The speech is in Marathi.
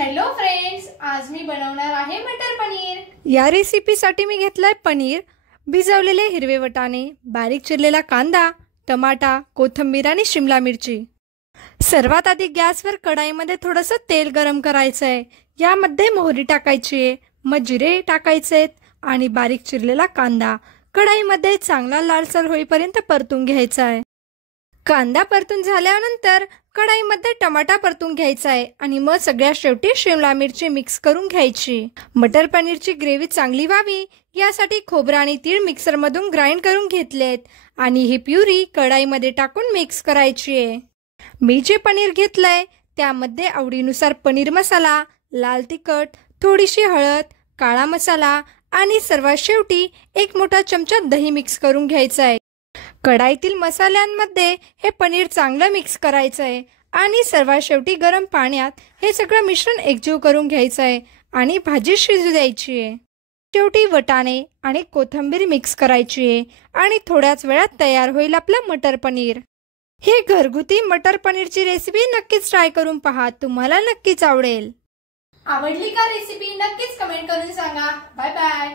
हॅलो फ्रेंड्स, आज मी बनवणार आहे मटर पनीर। या रेसिपीसाठी मी घेतलाय पनीर, भिजवलेले हिरवे वाटाणे, बारीक चिरलेला कांदा, टमाटा, कोथिंबीर आणि शिमला मिरची। सर्वात आधी गॅसवर कढाईमध्ये थोडंसं तेल गरम करायचं आहे। यामध्ये मोहरी टाकायची आहे, मग जिरे टाकायचे आणि बारीक चिरलेला कांदा कढाईमध्ये चांगला लालसर होईपर्यंत परतून घ्यायचा आहे। कांदा परतून झाल्यानंतर कढाईमध्ये टमाटा परतून घ्यायचा आहे आणि मग सगळ्यात शेवटी शिमला मिरची मिक्स करून घ्यायची। मटर पनीरची ग्रेव्ही चांगली व्हावी यासाठी खोबरं आणि तीळ मिक्सरमधून ग्राइंड करून घेतलेत आणि ही प्युरी कढाईमध्ये टाकून मिक्स करायची आहे। मी जे पनीर घेतलंय त्यामध्ये आवडीनुसार पनीर मसाला, लाल तिखट, थोडीशी हळद, काळा मसाला आणि सर्वात शेवटी एक मोठा चमचा दही मिक्स करून घ्यायचा आहे। कढाईतील मसाल्यांमध्ये हे पनीर चांगलं मिक्स करायचं आहे आणि सर्वात शेवटी गरम पाण्यात हे सगळं मिश्रण एकजीव करून घ्यायचं आहे आणि भाजी शिजू द्यायची आहे। शेवटी वाटाणे आणि कोथिंबीर मिक्स करायची आहे आणि थोड्याच वेळात तयार होईल आपलं मटर पनीर। हे घरगुती मटर पनीरची रेसिपी नक्कीच ट्राय करून पहा, तुम्हाला नक्कीच आवडेल। आवडली का रेसिपी? नक्कीच कमेंट करून सांगा। Bye bye.